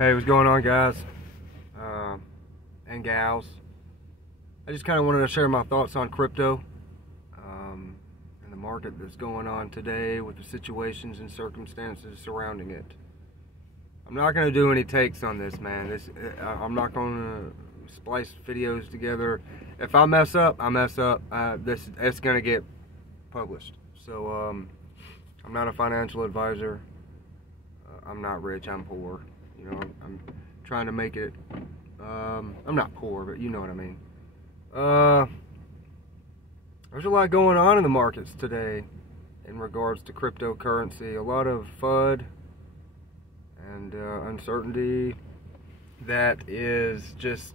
Hey, what's going on, guys and gals? I just kind of wanted to share my thoughts on crypto and the market that's going on today with the situations and circumstances surrounding it. I'm not going to do any takes on this, man. I'm not going to splice videos together. If I mess up, I mess up. It's going to get published. So I'm not a financial advisor. I'm not rich. I'm poor. You know, I'm trying to make it. I'm not poor, but you know what I mean. There's a lot going on in the markets today in regards to cryptocurrency. A lot of FUD and uncertainty that is just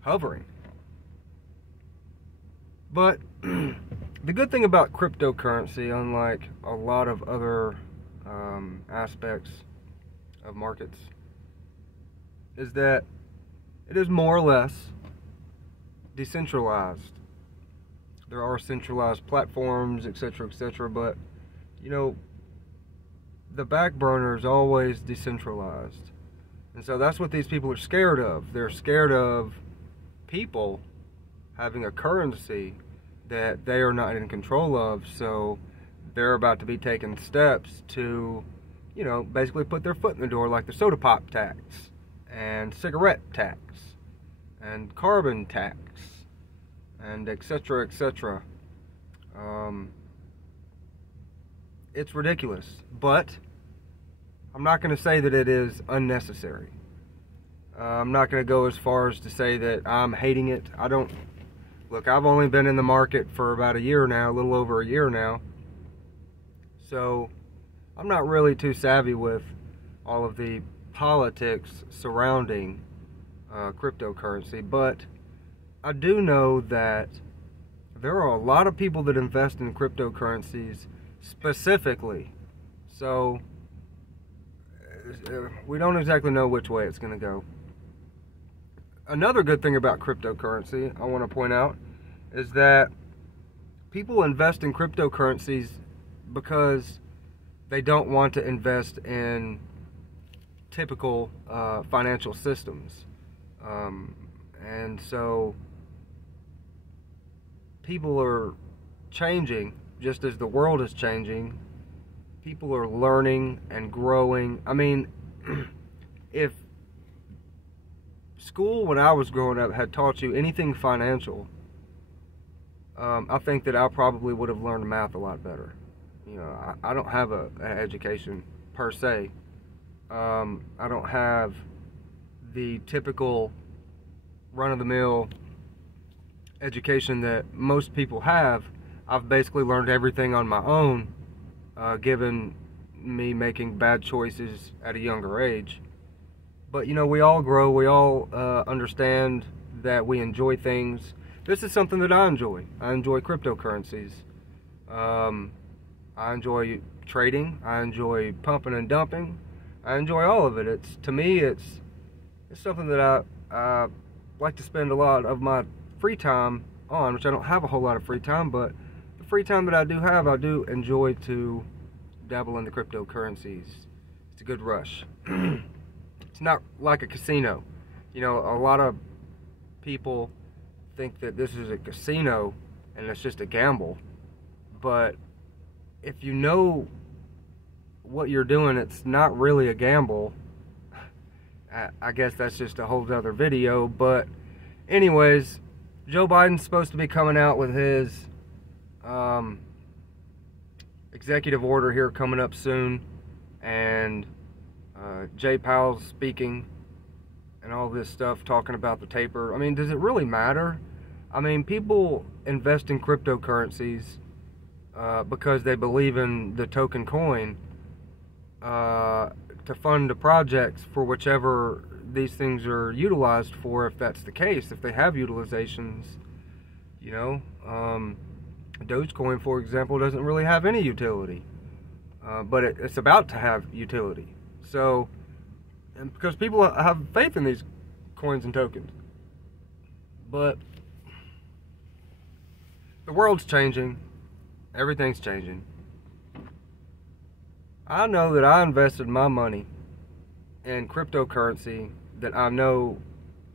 hovering. But the good thing about cryptocurrency, unlike a lot of other aspects of markets, is that it is more or less decentralized. There are centralized platforms, etc., but you know, the back burner is always decentralized. And so that's what these people are scared of. They're scared of people having a currency that they are not in control of, so they're about to be taking steps to, you know, basically put their foot in the door, like the soda pop tax and cigarette tax and carbon tax and etc. It's ridiculous, but I'm not going to say that it is unnecessary. I'm not going to go as far as to say that I'm hating it. Look, I've only been in the market for about a year now, a little over a year now. So I'm not really too savvy with all of the politics surrounding cryptocurrency, but I do know that there are a lot of people that invest in cryptocurrencies specifically. So we don't exactly know which way it's going to go. Another good thing about cryptocurrency I want to point out is that people invest in cryptocurrencies because they don't want to invest in typical financial systems. And so people are changing just as the world is changing. People are learning and growing. I mean, if school when I was growing up had taught you anything financial, I think that I probably would have learned math a lot better. You know, I don't have an education per se. I don't have the typical run-of-the-mill education that most people have. I've basically learned everything on my own, given me making bad choices at a younger age. But you know, we all grow, we all understand that we enjoy things. This is something that I enjoy. I enjoy cryptocurrencies. I enjoy trading. I enjoy pumping and dumping. I enjoy all of it. To me, it's something that I like to spend a lot of my free time on, which I don't have a whole lot of free time, but the free time that I do have, I do enjoy to dabble in the cryptocurrencies. It's a good rush. It's not like a casino. You know, a lot of people think that this is a casino and it's just a gamble, but if you know what you're doing, it's not really a gamble. I guess that's just a whole other video, but anyways, Joe Biden's supposed to be coming out with his executive order here coming up soon, and Jay Powell's speaking and all this stuff talking about the taper. I mean, does it really matter? I mean, people invest in cryptocurrencies because they believe in the token coin to fund the projects for whichever these things are utilized for, if that's the case, if they have utilizations. You know, Dogecoin, for example, doesn't really have any utility, but it's about to have utility. So, and because people have faith in these coins and tokens. But the world's changing. Everything's changing. I know that I invested my money in cryptocurrency that I know,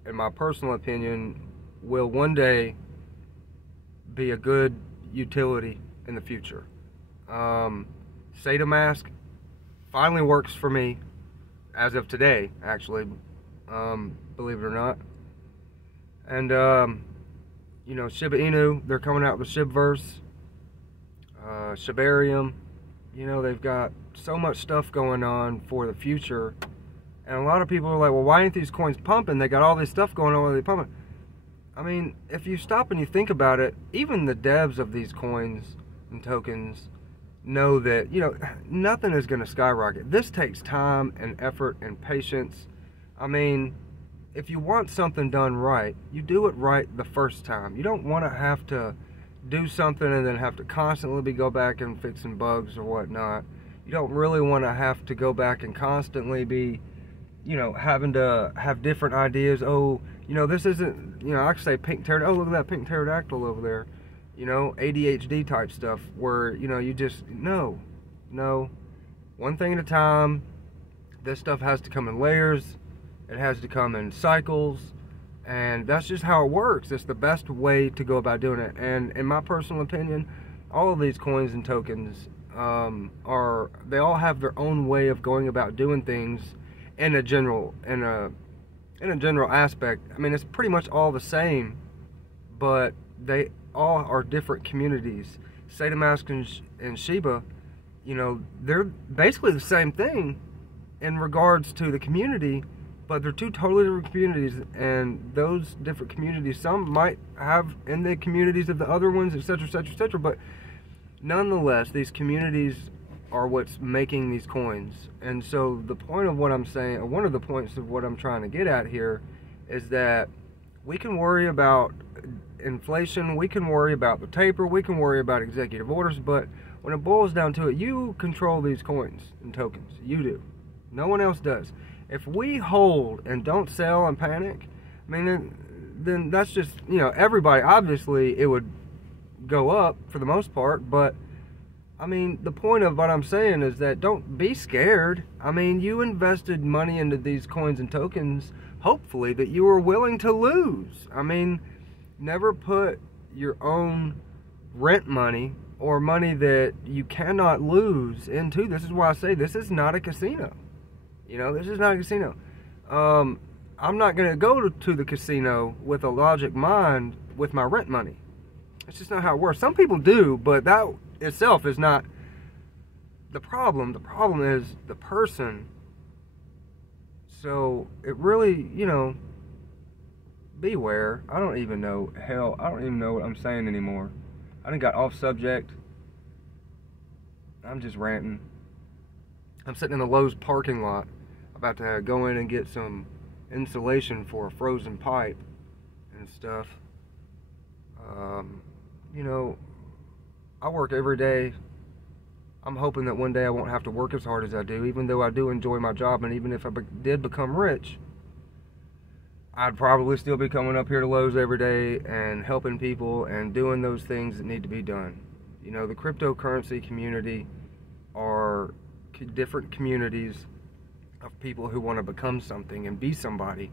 in my personal opinion, will one day be a good utility in the future. SataMask finally works for me as of today, actually, believe it or not. And you know, Shiba Inu, they're coming out with Shibverse, Shibarium. You know, they've got so much stuff going on for the future. And a lot of people are like, well, why ain't these coins pumping? They got all this stuff going on, why are they pumping? I mean, if you stop and you think about it, even the devs of these coins and tokens know that, you know, nothing is going to skyrocket. This takes time and effort and patience. I mean, if you want something done right, you do it right the first time. You don't want to have to do something and then have to constantly go back and fixing bugs or whatnot. You don't really want to have to go back and constantly be, you know, having to have different ideas. Oh, you know, this isn't, you know, I could say pink pterodactyl. Oh, look at that pink pterodactyl over there. You know, ADHD type stuff where, you know, you just, no, one thing at a time. This stuff has to come in layers. It has to come in cycles. And that's just how it works. It's the best way to go about doing it. And in my personal opinion, all of these coins and tokens they all have their own way of going about doing things in a general aspect. I mean, it's pretty much all the same, but they all are different communities. SataMask and Shiba, you know, they're basically the same thing in regards to the community, but they're two totally different communities, and those different communities, some might have in the communities of the other ones, etc., etc., etc., but nonetheless, these communities are what's making these coins. And so the point of what I'm saying, or one of the points of what I'm trying to get at here, is that we can worry about inflation, we can worry about the taper, we can worry about executive orders, but when it boils down to it, you control these coins and tokens. You do. No one else does. If we hold and don't sell and panic, I mean, then that's just, you know, everybody, obviously it would go up for the most part, but I mean, the point of what I'm saying is that don't be scared. I mean, you invested money into these coins and tokens, hopefully, that you were willing to lose. I mean, never put your own rent money or money that you cannot lose into. This is why I say this is not a casino. You know, this is not a casino. I'm not going to go to the casino with a logic mind with my rent money. It's just not how it works. Some people do, but that itself is not the problem. The problem is the person. So it really, you know, beware. I don't even know. Hell, I don't even know what I'm saying anymore. I done got off subject. I'm just ranting. I'm sitting in the Lowe's parking lot, about to go in and get some insulation for a frozen pipe and stuff. You know, I work every day. I'm hoping that one day I won't have to work as hard as I do, even though I do enjoy my job, and even if I did become rich, I'd probably still be coming up here to Lowe's every day and helping people and doing those things that need to be done. You know, the cryptocurrency community are different communities of people who want to become something and be somebody.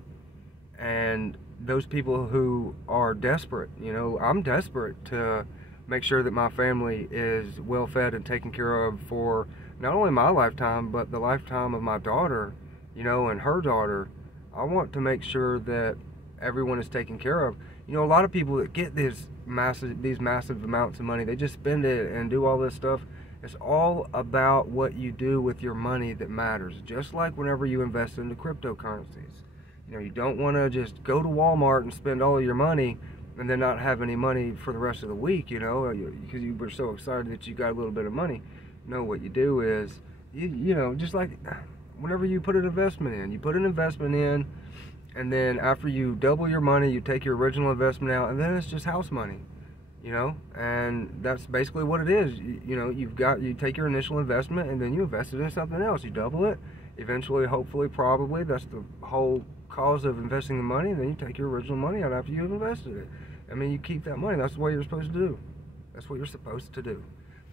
And those people who are desperate, you know, I'm desperate to make sure that my family is well fed and taken care of for not only my lifetime, but the lifetime of my daughter, you know, and her daughter. I want to make sure that everyone is taken care of. You know, a lot of people that get these massive amounts of money, they just spend it and do all this stuff. It's all about what you do with your money that matters. Just like whenever you invest into cryptocurrencies. You know, you don't want to just go to Walmart and spend all of your money and then not have any money for the rest of the week, you know, because you were so excited that you got a little bit of money. No, what you do is, you know, just like whenever you put an investment in, you put an investment in, and then after you double your money, you take your original investment out, and then it's just house money, you know, and that's basically what it is. You know, you take your initial investment, and then you invest it in something else. You double it, eventually, hopefully, probably, that's the whole cause of investing the money, and then you take your original money out after you've invested it. I mean, you keep that money. That's the way you're supposed to do. That's what you're supposed to do.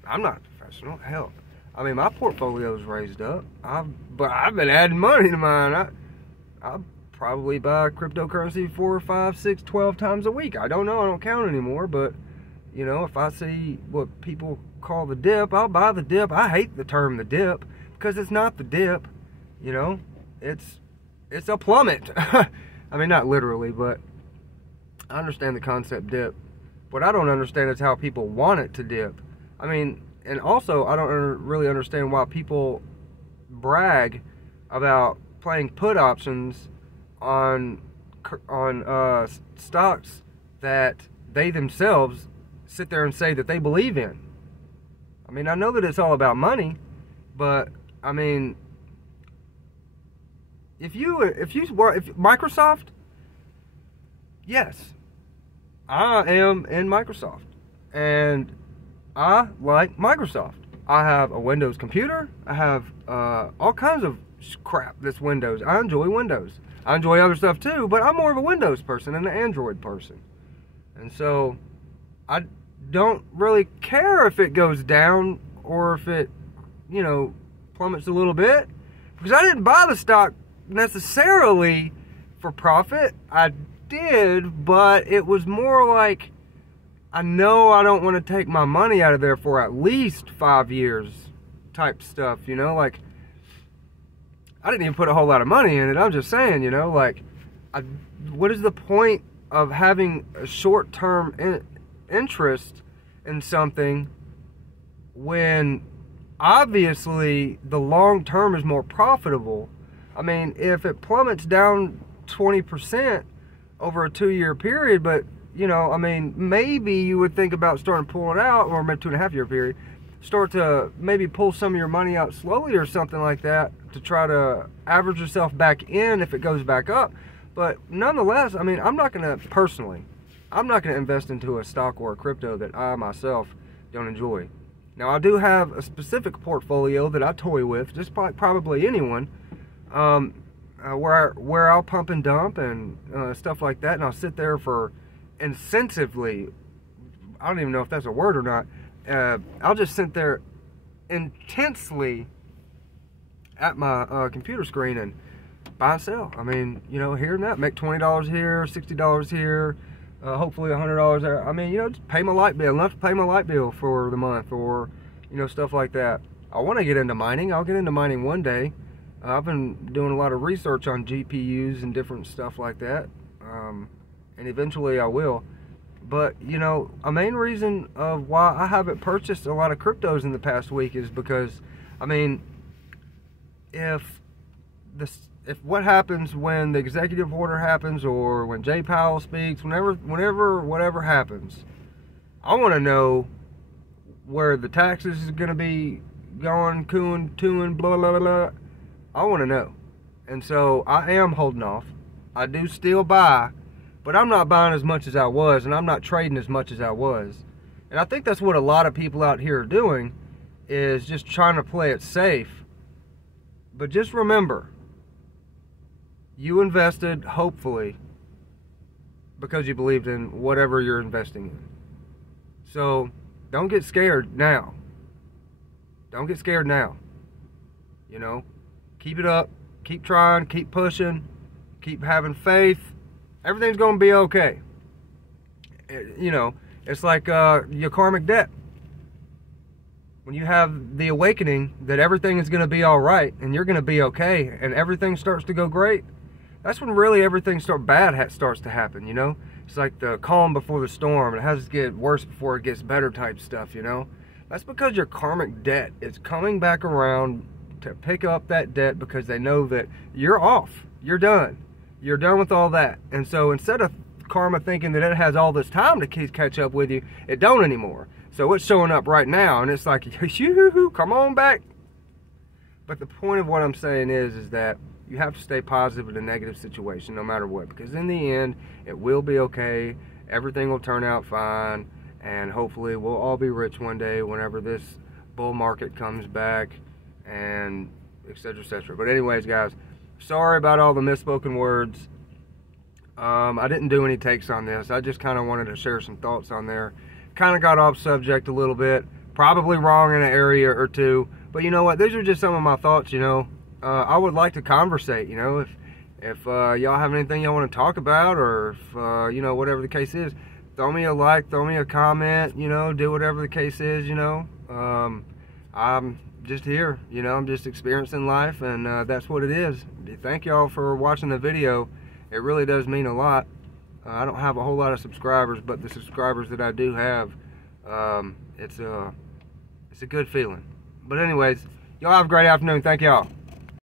I'm not a professional. Hell, I mean, my portfolio's raised up. But I've been adding money to mine. I probably buy cryptocurrency 4, 5, 6, 12 times a week. I don't know. I don't count anymore. But, you know, if I see what people call the dip, I'll buy the dip. I hate the term the dip because it's not the dip. You know, it's a plummet. I mean, not literally, but I understand the concept dip. What I don't understand is how people want it to dip. I mean, and also I don't really understand why people brag about playing put options on stocks that they themselves sit there and say that they believe in. I mean, I know that it's all about money, but I mean, if Microsoft, yes, I am in Microsoft, and I like Microsoft. I have a Windows computer. I have all kinds of crap that's Windows. I enjoy Windows. I enjoy other stuff too, but I'm more of a Windows person than an Android person. And so I don't really care if it goes down or if it, you know, plummets a little bit, because I didn't buy the stock necessarily for profit. I did, but it was more like, I know I don't want to take my money out of there for at least 5 years type stuff, you know, like, I didn't even put a whole lot of money in it. I'm just saying, you know, like, what is the point of having a short-term interest in something when obviously the long term is more profitable? I mean, if it plummets down 20% over a 2-year period, but, you know, I mean, maybe you would think about starting to pull it out, or maybe 2.5-year period, start to maybe pull some of your money out slowly or something like that to try to average yourself back in if it goes back up. But nonetheless, I mean, I'm not going to invest into a stock or a crypto that I myself don't enjoy. Now, I do have a specific portfolio that I toy with, just like probably anyone, where I'll pump and dump and stuff like that, and I'll sit there for intensively, I don't even know if that's a word or not, I'll just sit there intensely at my computer screen and buy and sell. I mean, you know, here and that, make $20 here, $60 here, hopefully $100 there. I mean, you know, just pay my light bill, enough to pay my light bill for the month, or, you know, stuff like that. I want to get into mining. I'll get into mining one day. I've been doing a lot of research on GPUs and different stuff like that, and eventually I will. But, you know, a main reason of why I haven't purchased a lot of cryptos in the past week is because, I mean, if what happens when the executive order happens, or when Jay Powell speaks, whatever happens, I want to know where the taxes is going to be going, cooing, blah, blah, blah, blah. I want to know. And so I am holding off. I do still buy, but I'm not buying as much as I was, and I'm not trading as much as I was. And I think that's what a lot of people out here are doing, is just trying to play it safe. But just remember, you invested, hopefully, because you believed in whatever you're investing in. So don't get scared now. Don't get scared now. You know, keep it up, keep trying, keep pushing, keep having faith. Everything's going to be okay. You know, it's like your karmic debt. When you have the awakening that everything is going to be all right and you're going to be okay and everything starts to go great, that's when really everything starts to happen, you know? It's like the calm before the storm. It has to get worse before it gets better type stuff, you know? That's because your karmic debt is coming back around to pick up that debt, because they know that you're off. You're done. You're done with all that. And so instead of karma thinking that it has all this time to catch up with you, it don't anymore. So it's showing up right now, and it's like, yoo-hoo, come on back. But the point of what I'm saying is that you have to stay positive in a negative situation no matter what, because in the end, it will be okay. Everything will turn out fine, and hopefully we'll all be rich one day whenever this bull market comes back, and etc., etc. But anyways, guys, sorry about all the misspoken words. I didn't do any takes on this. I just kind of wanted to share some thoughts on there. Kind of got off subject a little bit. Probably wrong in an area or two, But you know what? These are just some of my thoughts. You know, I would like to conversate. You know, if y'all have anything y'all want to talk about, or if you know, whatever the case is, throw me a like, throw me a comment. You know, do whatever the case is. You know, I'm just here. You know, I'm just experiencing life, and that's what it is. Thank y'all for watching the video. It really does mean a lot. I don't have a whole lot of subscribers, but the subscribers that I do have, it's a good feeling. But anyways, y'all have a great afternoon. Thank y'all.